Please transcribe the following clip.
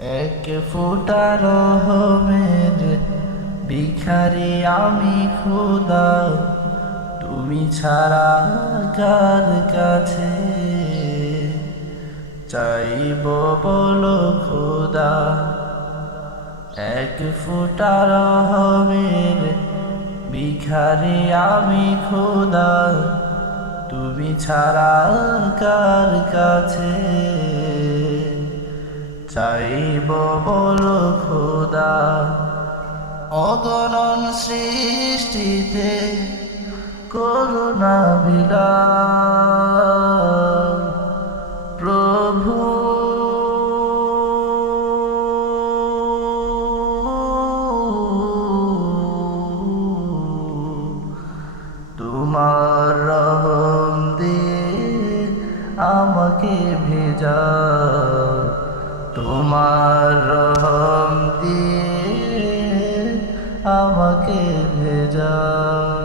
এক ফোঁটা রহমের ভিখারি আমি খোদা, তুমি ছাড়া কার কাছে চাইব বলো খোদা। এক ফোঁটা রহমের ভিখারি আমি খোদা, তুমি ছাড়া কার কাছে চাইব বলো খোদা। অগণন সৃষ্টিতে করুণা বিলাপ প্রভু, তোমার রহম দিয়ে আমাকে ভেজাও, তোমার রহম দিয়ে আমাকে ভেজাও।